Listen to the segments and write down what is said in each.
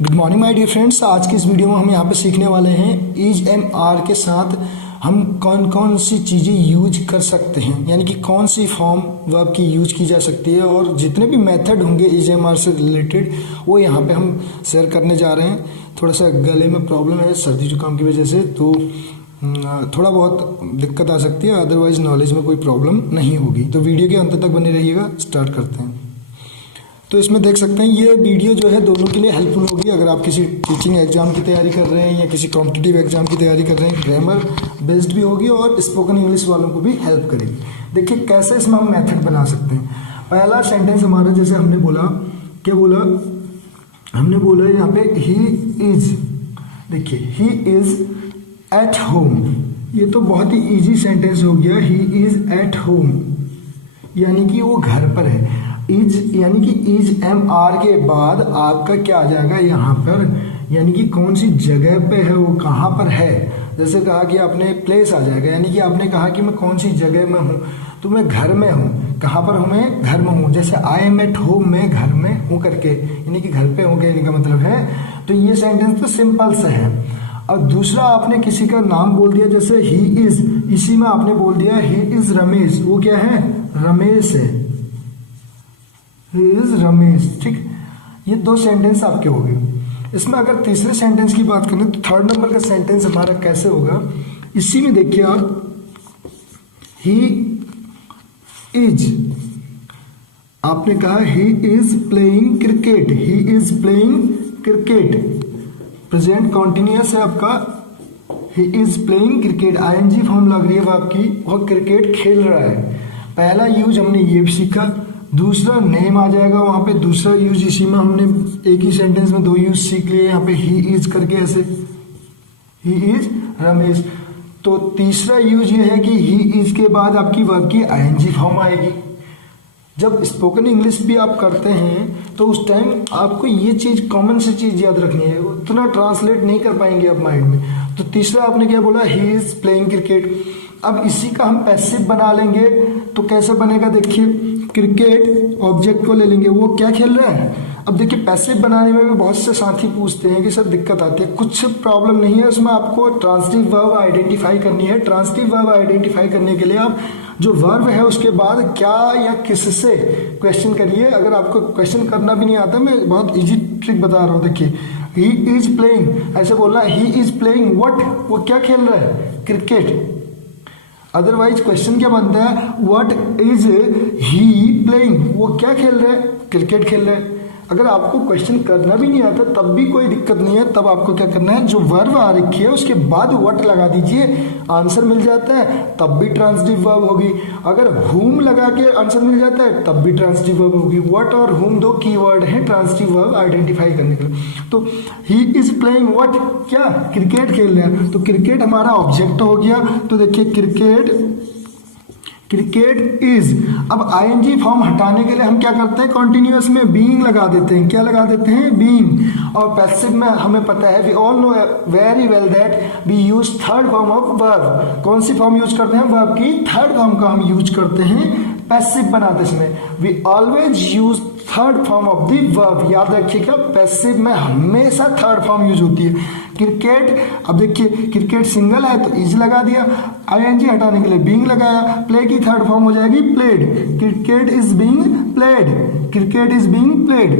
Good morning my dear friends. आज की इस वीडियो में हम यहाँ पे सीखने वाले हैं इज एम आर के साथ हम कौन कौन सी चीज़ें यूज कर सकते हैं, यानी कि कौन सी फॉर्म वर्ब की यूज की जा सकती है और जितने भी मेथड होंगे इज एम आर से रिलेटेड वो यहाँ पे हम शेयर करने जा रहे हैं। थोड़ा सा गले में प्रॉब्लम है सर्दी जुकाम की वजह से, तो थोड़ा बहुत दिक्कत आ सकती है, अदरवाइज नॉलेज में कोई प्रॉब्लम नहीं होगी। तो वीडियो के अंत तक बने रहिएगा। स्टार्ट करते हैं। तो इसमें देख सकते हैं ये वीडियो जो है दोनों के लिए हेल्पफुल होगी। अगर आप किसी टीचिंग एग्जाम की तैयारी कर रहे हैं या किसी कॉम्पिटिटिव एग्जाम की तैयारी कर रहे हैं, ग्रामर बेस्ड भी होगी और स्पोकन इंग्लिश वालों को भी हेल्प करेगी। देखिए कैसे इसमें हम मेथड बना सकते हैं। पहला सेंटेंस हमारा, जैसे हमने बोला, क्या बोला, हमने बोला यहाँ पे ही इज, देखिए ही इज एट होम। ये तो बहुत ही इजी सेंटेंस हो गया। ही इज एट होम यानी कि वो घर पर है। इज यानी कि इज एम आर के बाद आपका क्या आ जाएगा यहाँ पर, यानी कि कौन सी जगह पे है, वो कहाँ पर है। जैसे कहा कि आपने प्लेस आ जाएगा, यानी कि आपने कहा कि मैं कौन सी जगह में हूँ, तो मैं घर में हूँ। कहाँ पर हूँ? मैं घर में हूँ। जैसे आई एम एट होम, मैं घर में हूँ करके, यानी कि घर पे हूँ कहने का मतलब है। तो ये सेंटेंस तो सिंपल सा है। और दूसरा, आपने किसी का नाम बोल दिया, जैसे ही इज, इसी में आपने बोल दिया ही इज रमेश, वो क्या है? रमेश है। ही इज रमेश, ठीक। ये दो सेंटेंस आपके हो गए। इसमें अगर तीसरे सेंटेंस की बात करें तो थर्ड नंबर का सेंटेंस हमारा कैसे होगा, इसी में देखिए आप, ही इज, आपने कहा he is playing cricket, he is playing cricket, present continuous है आपका। He is playing cricket, ING form लग रही है आपकी, वह क्रिकेट खेल रहा है। पहला यूज हमने ये भी सीखा। दूसरा नेम आ जाएगा वहां पे, दूसरा यूज इसी में हमने एक ही सेंटेंस में दो यूज सीख लिए। यहाँ पे ही इज करके ऐसे, ही इज रमेश। तो तीसरा यूज ये है कि ही इज के बाद आपकी वर्ब की आईएनजी फॉर्म आएगी। जब स्पोकन इंग्लिश भी आप करते हैं तो उस टाइम आपको ये चीज, कॉमन सी चीज याद रखनी है, उतना ट्रांसलेट नहीं कर पाएंगे आप माइंड में। तो तीसरा आपने क्या बोला, ही इज प्लेइंग क्रिकेट। अब इसी का हम पैसिव बना लेंगे तो कैसे बनेगा, देखिए क्रिकेट ऑब्जेक्ट को ले लेंगे, वो क्या खेल रहा है। अब देखिए पैसिव बनाने में भी बहुत से साथी पूछते हैं कि सर दिक्कत आती है। कुछ प्रॉब्लम नहीं है, उसमें आपको ट्रांसिटिव वर्ब आइडेंटिफाई करनी है। ट्रांसिटिव वर्ब आइडेंटिफाई करने के लिए आप जो वर्ब है उसके बाद क्या या किससे क्वेश्चन करिए। अगर आपको क्वेश्चन करना भी नहीं आता, मैं बहुत इजी ट्रिक बता रहा हूँ। देखिए ही इज प्लेइंग, ऐसे बोलना, ही इज प्लेइंग व्हाट, वो क्या खेल रहा है? क्रिकेट। अदरवाइज क्वेश्चन क्या बनता है, व्हाट इज ही प्लेइंग, वो क्या खेल रहा है? क्रिकेट खेल रहा है। अगर आपको क्वेश्चन करना भी नहीं आता तब भी कोई दिक्कत नहीं है, तब आपको क्या करना है, जो वर्ब आ रखी है उसके बाद व्हाट लगा दीजिए, आंसर मिल जाता है, तब भी ट्रांसिटिव वर्ब होगी। अगर हुम लगा के आंसर मिल जाता है तब भी ट्रांसिटिव वर्ब होगी। व्हाट और हुम दो कीवर्ड हैं ट्रांसिटिव वर्ब आइडेंटिफाई करने के लिए। तो ही इज प्लेइंग व्हाट, क्या? क्रिकेट खेल रहे हैं। तो क्रिकेट हमारा ऑब्जेक्ट हो गया। तो देखिए क्रिकेट इज। अब आईएनजी फॉर्म हटाने के लिए हम क्या करते हैं, कॉन्टिन्यूअस में बीइंग लगा देते हैं। क्या लगा देते हैं? बीइंग। और पैसिव में हमें पता है, we all know very well that we use third form of verb. कौन सी फॉर्म यूज करते हैं? वर्ब की थर्ड फॉर्म का हम यूज करते हैं पैसिव बनाते समय। We always use third form of the verb. याद रखिएगा, पैसिव में हमेशा थर्ड फॉर्म यूज होती है। क्रिकेट, अब देखिए क्रिकेट सिंगल है तो इज लगा दिया, आईएनजी हटाने के लिए बीइंग लगाया। प्ले की थर्ड फॉर्म हो जाएगी played. Cricket is being played, cricket is being played.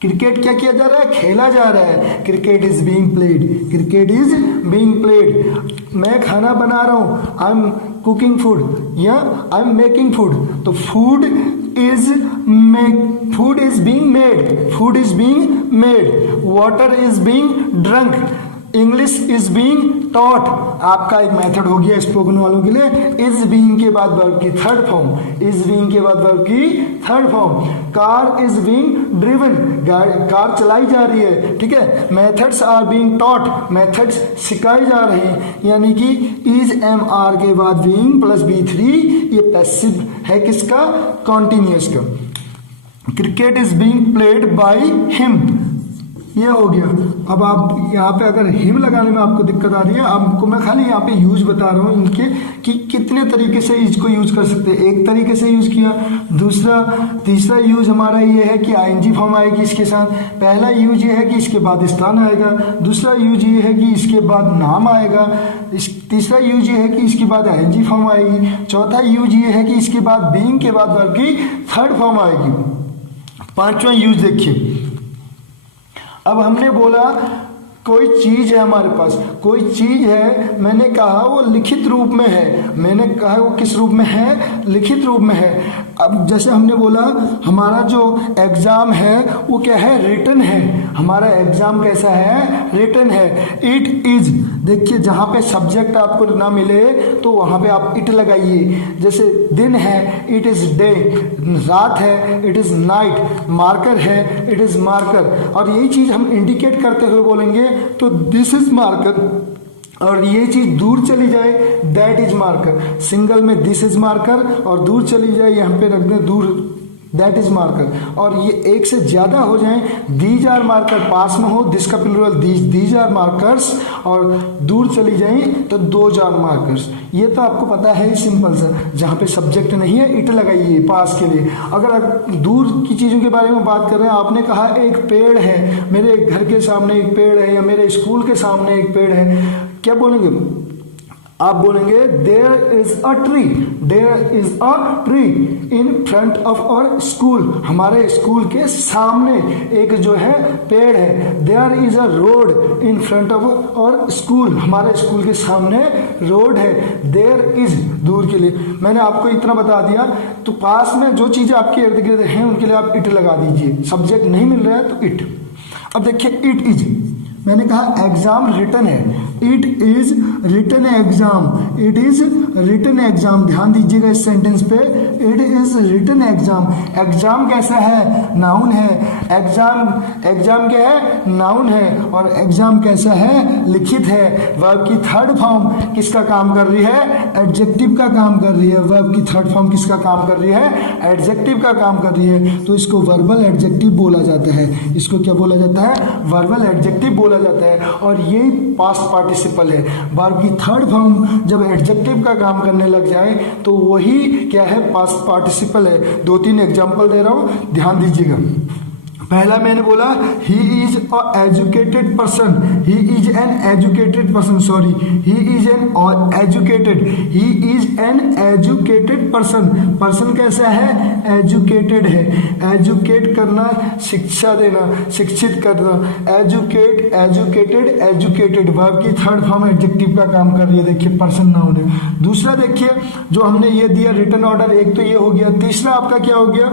Cricket क्या किया जा रहा है? खेला जा रहा है। Cricket is being played, cricket is being played. मैं खाना बना रहा हूं, आई एम कुकिंग फूड या आई एम मेकिंग फूड। तो food is being made, food is being made. Water is being drunk, English is being taught. आपका एक method हो गया स्पोकन वालों के लिए, इज बीइंग के बाद वर्ब की थर्ड फॉर्म, इज बीइंग के बाद वर्ब की third form. Car is being driven, car चलाई जा रही है, ठीक है। Methods are being taught, methods सिखाई जा रहे हैं। यानी कि इज एम आर के बाद बीइंग प्लस B3, ये पैसिव है किसका? कॉन्टिन्यूअस का। Cricket is being played by him, ये हो गया। अब आप यहाँ पे अगर हिम लगाने में आपको दिक्कत आ रही है, आपको मैं खाली यहाँ पे यूज बता रहा हूँ इनके कि कितने तरीके से इसको यूज कर सकते हैं। एक तरीके से यूज किया, दूसरा तीसरा यूज हमारा ये है कि आईएनजी फॉर्म आएगी इसके साथ। पहला यूज ये है कि इसके बाद स्थान आएगा, दूसरा यूज ये है कि इसके बाद नाम आएगा, तीसरा यूज ये है कि इसके बाद आईएनजी फॉर्म आएगी, चौथा यूज ये है कि इसके बाद बीइंग के बाद वर्ब की थर्ड फॉर्म आएगी। पांचवा यूज देखिए, अब हमने बोला कोई चीज है हमारे पास, कोई चीज है, मैंने कहा वो लिखित रूप में है, मैंने कहा वो किस रूप में है, लिखित रूप में है। अब जैसे हमने बोला हमारा जो एग्जाम है वो क्या है, रिटन है। हमारा एग्जाम कैसा है, रिटन है। इट इज, देखिए जहाँ पे सब्जेक्ट आपको ना मिले तो वहाँ पे आप इट लगाइए। जैसे दिन है, इट इज डे, रात है, इट इज नाइट, मार्कर है, इट इज मार्कर। और यही चीज हम इंडिकेट करते हुए बोलेंगे तो दिस इज मार्कर, और ये चीज दूर चली जाए दैट इज मार्कर। सिंगल में दिस इज मार्कर और दूर चली जाए, यहाँ पे रख दें दूर, दैट इज मार्कर। और ये एक से ज्यादा हो जाए, दीज आर मार्कर, पास में हो दिस का प्लूरल दीज आर मार्कर्स, और दूर चली जाए तो दोज आर मार्कर्स। ये तो आपको पता है सिंपल सा। जहाँ पे सब्जेक्ट नहीं है इट लगाइए पास के लिए। अगर दूर की चीज़ों के बारे में बात कर रहे हैं, आपने कहा एक पेड़ है, मेरे घर के सामने एक पेड़ है या मेरे स्कूल के सामने एक पेड़ है, क्या बोलेंगे आप? बोलेंगे there is a tree, there is a tree in front of our school, हमारे स्कूल के सामने एक जो है पेड़ है। There is a road in front of our school, हमारे स्कूल के सामने रोड है। देयर इज दूर के लिए, मैंने आपको इतना बता दिया। तो पास में जो चीजें आपके इर्द गिर्द हैं उनके लिए आप इट लगा दीजिए। सब्जेक्ट नहीं मिल रहा है तो इट। अब देखिए इट इज, मैंने कहा एग्जाम रिटन है, it is written exam, it is written exam. ध्यान दीजिएगा इस सेंटेंस पे, it is written exam. Exam कैसा है, नाउन है। एग्जाम क्या है, नाउन है। और एग्जाम कैसा है, लिखित है। वर्ब की थर्ड फॉर्म किसका काम कर रही है, एडजेक्टिव का काम कर रही है। वर्ब की थर्ड फॉर्म किसका काम कर रही है, एडजेक्टिव का काम कर रही है। तो इसको वर्बल एडजेक्टिव बोला जाता है। इसको क्या बोला जाता है, वर्बल एडजेक्टिव बोला जाता है। और ये पास्ट पार्टिसिपल है। वर्ब की थर्ड फॉर्म जब एडजेक्टिव का काम करने लग जाए तो वही क्या है, पास्ट पार्टिसिपल है। 2-3 एग्जांपल दे रहा हूं, ध्यान दीजिएगा। पहला मैंने बोला he is a educated person, he is an educated person, sorry he is an educated, he is an educated person. Person कैसा है, एजुकेटेड है। एजुकेट करना, शिक्षा देना, शिक्षित करना। Educate, educated, educated. वर्ब की थर्ड फॉर्म एडजेक्टिव का काम कर रही है। देखिए पर्सन नाउन है। दूसरा देखिए जो हमने ये दिया रिटन ऑर्डर, एक तो ये हो गया। तीसरा आपका क्या हो गया,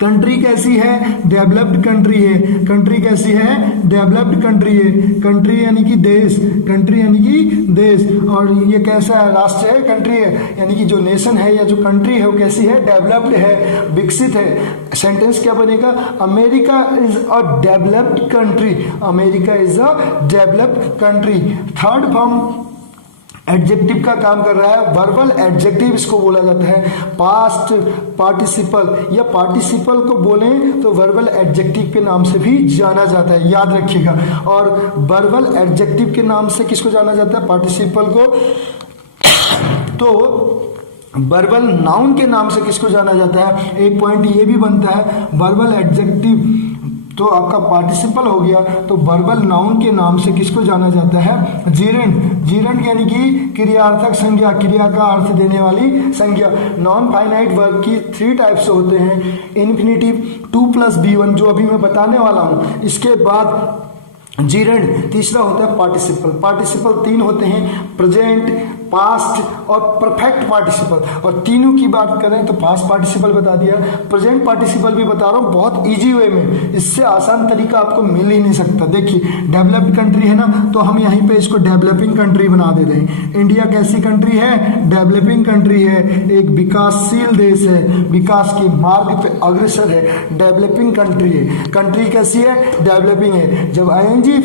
कंट्री कैसी है, डेवलप्ड कंट्री है। कंट्री कैसी है, डेवलप्ड कंट्री है। कंट्री यानी कि देश, कंट्री यानी कि देश। और ये कैसा है, राष्ट्र है, कंट्री है, यानी कि जो नेशन है या जो कंट्री है वो कैसी है, डेवलप्ड है, विकसित है। सेंटेंस क्या बनेगा, America is a developed country, America is a developed country. Third form adjective का काम कर रहा है, वर्बल एडजेक्टिव इसको बोला जाता है। पास्ट पार्टिसिपल या पार्टिसिपल को बोलें तो वर्बल एडजेक्टिव के नाम से भी जाना जाता है, याद रखिएगा। और वर्बल एडजेक्टिव के नाम से किसको जाना जाता है, पार्टिसिपल को। तो वर्बल नाउन के नाम से किसको जाना जाता है, एक पॉइंट ये भी बनता है। वर्बल एडजेक्टिव तो आपका पार्टिसिपल हो गया, तो वर्बल नाउन के नाम से किसको जाना जाता है, जीरेंड। जीरेंड यानी कि क्रियार्थक संज्ञा, क्रिया का अर्थ देने वाली संज्ञा। नॉन फाइनाइट वर्ब की 3 टाइप्स होते हैं, इन्फिनिटिव 2+B1 जो अभी मैं बताने वाला हूं, इसके बाद जीरेंड, तीसरा होता है पार्टिसिपल। पार्टिसिपल 3 होते हैं, प्रेजेंट, पास्ट और परफेक्ट पार्टिसिपल। और तीनों की बात करें तो पास्ट पार्टिसिपल बता दिया, प्रेजेंट पार्टिसिपल भी बता रहा हूँ बहुत इजी वे में, इससे आसान तरीका आपको मिल ही नहीं सकता। देखिए डेवलप्ड कंट्री है ना, तो हम यहीं पे इसको डेवलपिंग कंट्री बना दे रहे हैं। इंडिया कैसी कंट्री है, डेवलपिंग कंट्री है, एक विकासशील देश है, विकास के मार्ग पे अग्रसर है, डेवलपिंग कंट्री है। कंट्री कैसी है, डेवलपिंग है। जब आईएनजी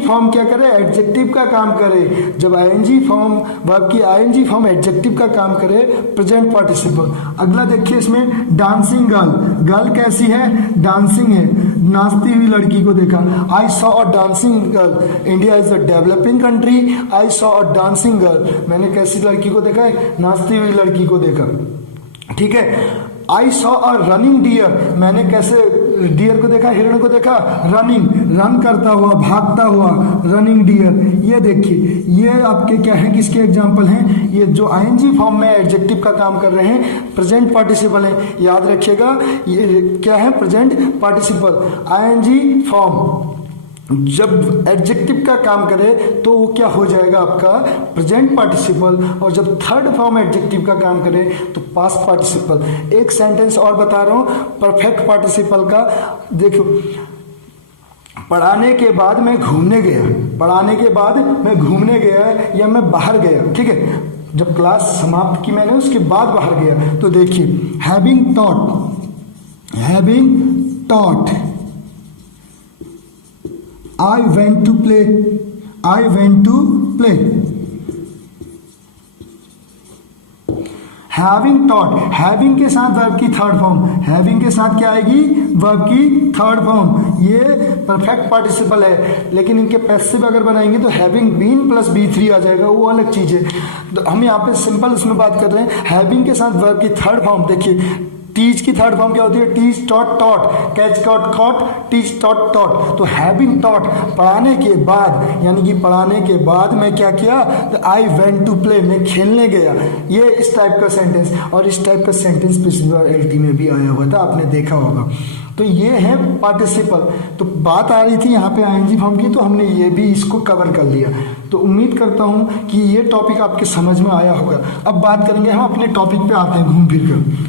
फॉर्म क्या करे, एडजेक्टिव का काम करे। जब आईएनजी फॉर्म वर्ब की आईएनजी फॉर्म एडजेक्टिव का काम करे, प्रेजेंट पार्टिसिपल। अगला देखिए इसमें डांसिंग गर्ल, गर्ल कैसी है, डांसिंग है। नाचती हुई लड़की को देखा। आई saw a dancing girl, India is a developing country. I saw a dancing girl, मैंने कैसी लड़की को देखा है, नाचती हुई लड़की को देखा, ठीक है। I saw a running deer, मैंने कैसे डियर को देखा, हिरण को देखा, रनिंग, रन करता हुआ, भागता हुआ, रनिंग डियर। ये देखिए, ये आपके क्या है, किसके एग्जाम्पल हैं, ये जो आईएनजी फॉर्म में एडजेक्टिव का काम कर रहे हैं, प्रेजेंट पार्टिसिपल है, याद रखिएगा। ये क्या है, प्रेजेंट पार्टिसिपल। आईएनजी फॉर्म जब एडजेक्टिव का काम करे तो वो क्या हो जाएगा, आपका प्रेजेंट पार्टिसिपल, और जब थर्ड फॉर्म एडजेक्टिव का काम करे तो पास्ट पार्टिसिपल। एक सेंटेंस और बता रहा हूं परफेक्ट पार्टिसिपल का, देखो, पढ़ाने के बाद मैं घूमने गया, पढ़ाने के बाद मैं घूमने गया या मैं बाहर गया, ठीक है। जब क्लास समाप्त की मैंने उसके बाद बाहर गया, तो देखिए having taught, having taught, I went to play, I went to play. Having taught, having के साथ वर्ब की थर्ड फॉर्म, having के साथ क्या आएगी, वर्ब की थर्ड फॉर्म। ये परफेक्ट पार्टिसिपल है, लेकिन इनके पैसिव अगर बनाएंगे तो हैविंग बीन प्लस B3 आ जाएगा, वो अलग चीज है। तो हम यहाँ पे सिंपल इसमें बात कर रहे हैं, हैविंग के साथ वर्ब की थर्ड फॉर्म। देखिए टीच की थर्ड फॉर्म क्या होती है, teach taught taught, catch caught caught, teach taught taught. तो हैविंग टॉट, पढ़ाने के बाद, यानी कि पढ़ाने के बाद मैं क्या किया, तो आई वेंट टू प्ले, मैं खेलने गया। ये इस टाइप का सेंटेंस, और इस टाइप का सेंटेंस पिछली बार एलटी में भी आया हुआ था, आपने देखा होगा। तो ये है पार्टिसिपल। तो बात आ रही थी यहाँ पे आईएनजी फॉर्म की, तो हमने ये भी इसको कवर कर लिया। तो उम्मीद करता हूँ कि ये टॉपिक आपके समझ में आया होगा। अब बात करेंगे हम अपने टॉपिक पे आते हैं घूम फिर कर।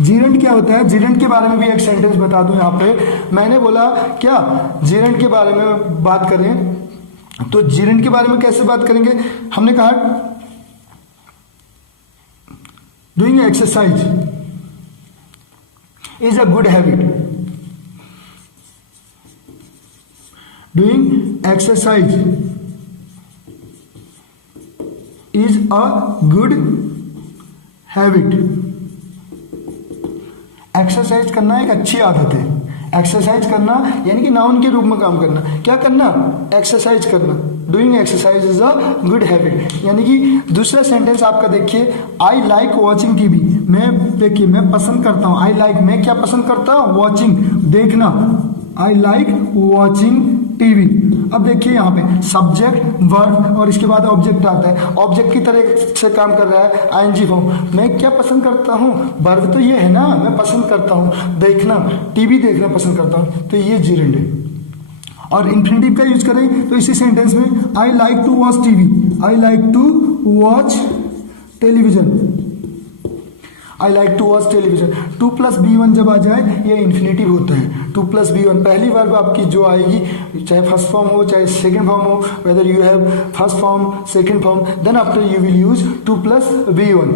जीरेंट क्या होता है, जीरेंट के बारे में भी एक सेंटेंस बता दूं यहाँ पे। मैंने बोला क्या, जीरेंट के बारे में बात करें, तो जीरेंट के बारे में कैसे बात करेंगे, हमने कहा doing exercise is a good habit, doing exercise is a good habit. Exercise करना एक अच्छी आदत है। एक्सरसाइज करना यानी कि नाउन के रूप में काम करना, क्या करना, एक्सरसाइज करना। Doing exercise is a good habit. यानी कि दूसरा सेंटेंस आपका देखिए, आई लाइक वॉचिंग टीवी, मैं देखिए मैं पसंद करता हूँ, आई लाइक, मैं क्या पसंद करता हूँ, वॉचिंग, देखना, आई लाइक वॉचिंग टीवी। अब देखिए यहाँ पे सब्जेक्ट, वर्ब और इसके बाद ऑब्जेक्ट आता है। ऑब्जेक्ट की तरह से काम कर रहा है आईएनजी फॉर्म। मैं क्या पसंद करता हूँ, वर्ब तो ये है ना, मैं पसंद करता हूँ देखना, टीवी देखना पसंद करता हूँ, तो ये जीरेंड है। और इन्फिनिटिव का यूज करें तो इसी सेंटेंस में I like to watch TV, I like to watch television, I like to watch television. 2+B1 जब आ जाए ये इन्फिनेटिव होता है। 2+B1 पहली वर्ब आपकी जो आएगी, चाहे फर्स्ट फॉर्म हो चाहे सेकंड फॉर्म हो, whether you have first form second form, then after you will use 2+B1।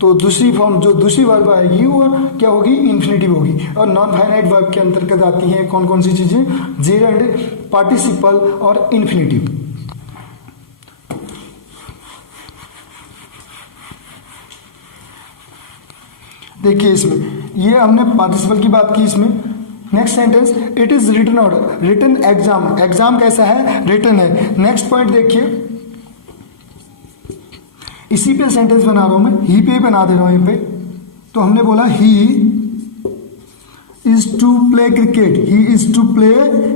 तो दूसरी फॉर्म जो दूसरी वर्ब आएगी वो क्या होगी, इन्फिनेटिव होगी। और नॉन फाइनाइट वर्ब के अंतर्गत आती हैं कौन कौन सी चीजें, जेरेंड, पार्टिसिपल और इन्फिनेटिव। देखिए इसमें ये हमने पार्टिसिपल की बात की। इसमें next sentence, it is written order, written exam, exam कैसा है, रिटन है। नेक्स्ट पॉइंट देखिए, इसी पे सेंटेंस बना रहा हूं मैं, ही पे बना दे रहा हूं यहीं पे। तो हमने बोला he is to play cricket, he is to play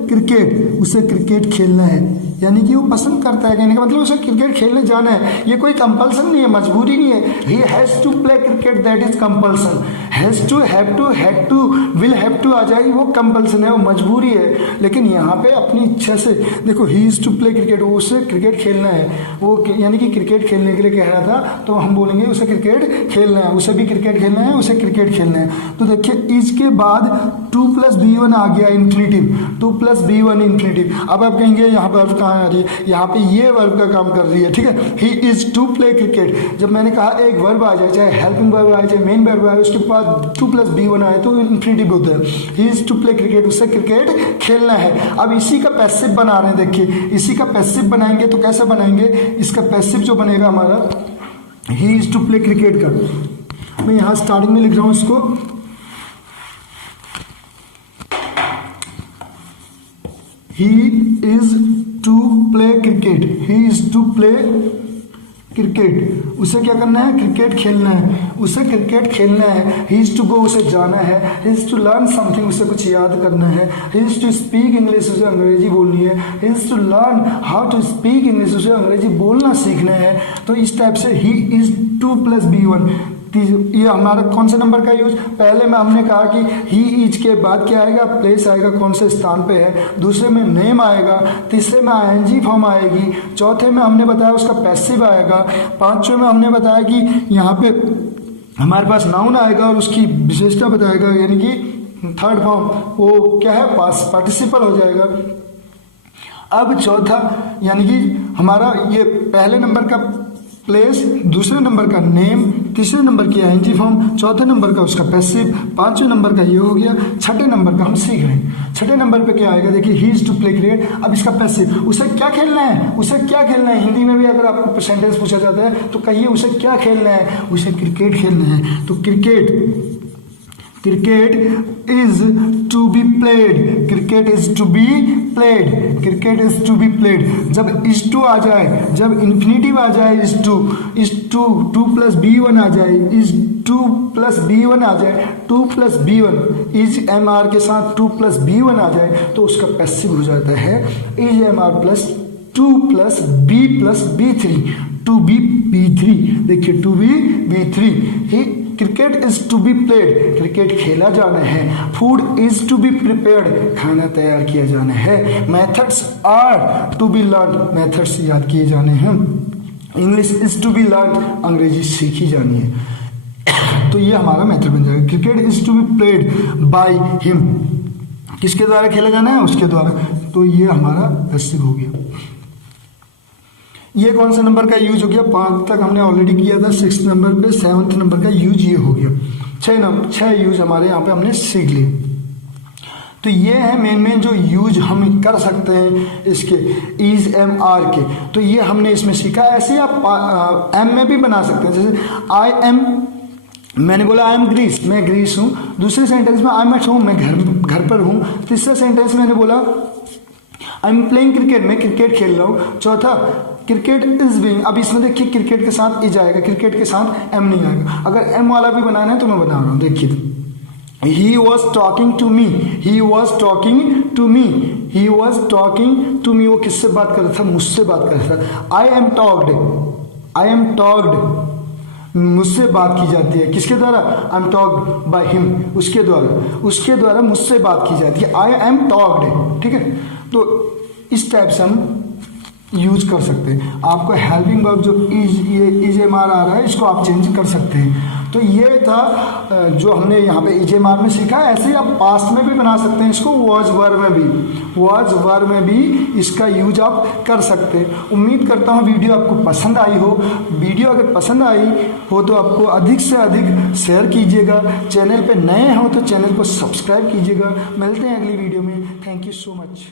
cricket, उसे क्रिकेट खेलना है, यानी कि वो पसंद करता है, कहने का मतलब उसे क्रिकेट खेलने जाना है। ये कोई कंपल्सन नहीं है, मजबूरी नहीं है। He has to play cricket, that is compulsion. Has to, have to, had to, will have to आ जाएगी, वो कंपल्सन है, वो मजबूरी है। लेकिन यहाँ पे अपनी इच्छा से देखो, he is to play cricket, उसे क्रिकेट खेलना है, वो यानी कि क्रिकेट खेलने के लिए कह रहा था, तो हम बोलेंगे उसे क्रिकेट खेलना है, उसे भी क्रिकेट खेलना है, उसे क्रिकेट खेलना है। तो देखिए इसके बाद 2+B1 आ गया इन्फिनेटिव, 2+B1 इन्फिनेटिव। अब आप कहेंगे यहाँ पर कहाँ आ रही है, यहाँ पे ये वर्ब का काम कर रही है, ठीक है। He is to play cricket, जब मैंने कहा एक वर्ब आ जाए, चाहे हेल्पिंग वर्ब आए चाहे मेन वर्ब आए, उसके बाद 2+B1 आए तो इन्फिनेटिव होता है। He is to play cricket, उससे क्रिकेट खेलना है। अब इसी का पैसिव बना रहे हैं, देखिए इसी का पैसिव बनाएंगे तो कैसे बनाएंगे, इसका पैसिव जो बनेगा हमारा, he is to play cricket का, मैं यहाँ स्टार्टिंग में लिख रहा हूँ इसको, he is to play cricket, he is to play cricket, उसे क्या करना है, क्रिकेट खेलना है, उसे क्रिकेट खेलना है। ही इज टू गो, उसे जाना है। He is to learn something, उसे कुछ याद करना है। He is to speak English, उसे अंग्रेजी बोलनी है। He is to learn how to speak English, उसे अंग्रेजी बोलना सीखना है। तो इस टाइप से ही इज टू प्लस B1, ये हमारा कौन से नंबर का यूज, पहले में हमने कहा कि ही इज के बाद क्या आएगा, प्लेस आएगा, कौन से स्थान पे है, दूसरे में नेम आएगा, तीसरे में ING फॉर्म आएगी, चौथे में हमने बताया उसका पैसिव आएगा, पांचवें में हमने बताया कि यहाँ पे हमारे पास नाउन आएगा और उसकी विशेषता बताएगा, यानी कि थर्ड फॉर्म वो क्या है, पार्टिसिपल हो जाएगा। अब चौथा यानी कि हमारा ये पहले नंबर का प्लेस, दूसरे नंबर का नेम, तीसरे नंबर की ING फॉर्म, चौथे नंबर का उसका पैसिव, पांचवें नंबर का ये हो गया, छठे नंबर का हम सीख रहे हैं। छठे नंबर पे क्या आएगा, देखिए he is to play cricket. अब इसका पैसिव, उसे क्या खेलना है, उसे क्या खेलना है, हिंदी में भी अगर आपको सेंटेंस पूछा जाता है तो कहिए उसे क्या खेलना है, उसे क्रिकेट खेलना है। तो cricket, cricket is to be played, cricket is to be played, cricket is to be played. जब इज टू आ जाए, जब इन्फिनेटिव आ जाए, is to, to plus B1 आ जाए, इज टू प्लस B1 आ जाए, 2 प्लस B1, इज MR के साथ 2 प्लस B1 आ जाए तो उसका पैसिव हो जाता है is MR plus 2 plus B plus B3, 2B3। देखिए 2B3। He cricket is to be played, क्रिकेट खेला जाना है। Food is to be prepared, खाना तैयार किया जाना है। Methods are to be learn, methods याद किए जाने हैं। English is to be learn, अंग्रेजी सीखी जानी है। तो ये हमारा मेथड बन जाएगा। Cricket is to be played by him, किसके द्वारा खेला जाना है, उसके द्वारा। तो ये हमारा पैसिव हो गया। ये कौन सा नंबर का यूज हो गया, 5 तक हमने ऑलरेडी किया था, 6 नंबर पे 7th नंबर का यूज ये हो गया। 6 यूज हमारे यहाँ पे हमने सीख लिए। तो ये है मेन जो यूज हम कर सकते हैं इसके इज MR के। तो ये हमने इसमें सीखा। ऐसे आप M में भी बना सकते हैं, जैसे आई एम, मैंने बोला आई एम ग्रीस, मैं ग्रीस हूँ। दूसरे सेंटेंस में आई एम एट होम, मैं घर पर हूँ। तीसरे सेंटेंस मैंने बोला आई एम प्लेइंग क्रिकेट, मैं क्रिकेट खेल रहा हूँ। चौथा क्रिकेट इज बीइंग, अब इसमें देखिए क्रिकेट के साथ इज आएगा, क्रिकेट के साथ M नहीं आएगा। अगर M वाला भी बनाना है तो मैं बना रहा हूँ। देखिए he was talking to me, he was talking to me, he was talking to me. वो किससे बात कर रहा था, मुझसे बात कर रहा था। I am talked, I am talked, मुझसे बात की जाती है, किसके द्वारा, I am talked by him, उसके द्वारा मुझसे बात की जाती है। आई एम टॉक्ड, ठीक है। तो इस टाइप से हम यूज कर सकते हैं। आपको हेल्पिंग वर्ब जो इज MR आ रहा है इसको आप चेंज कर सकते हैं। तो ये था जो हमने यहाँ पे इज MR में सीखा। ऐसे ही आप पास्ट में भी बना सकते हैं इसको, वॉज वर्ब में भी इसका यूज आप कर सकते हैं। उम्मीद करता हूँ वीडियो आपको पसंद आई हो। वीडियो अगर पसंद आई हो तो आपको अधिक से अधिक शेयर कीजिएगा। चैनल पे नए हो तो चैनल को सब्सक्राइब कीजिएगा। मिलते हैं अगली वीडियो में। Thank you so much.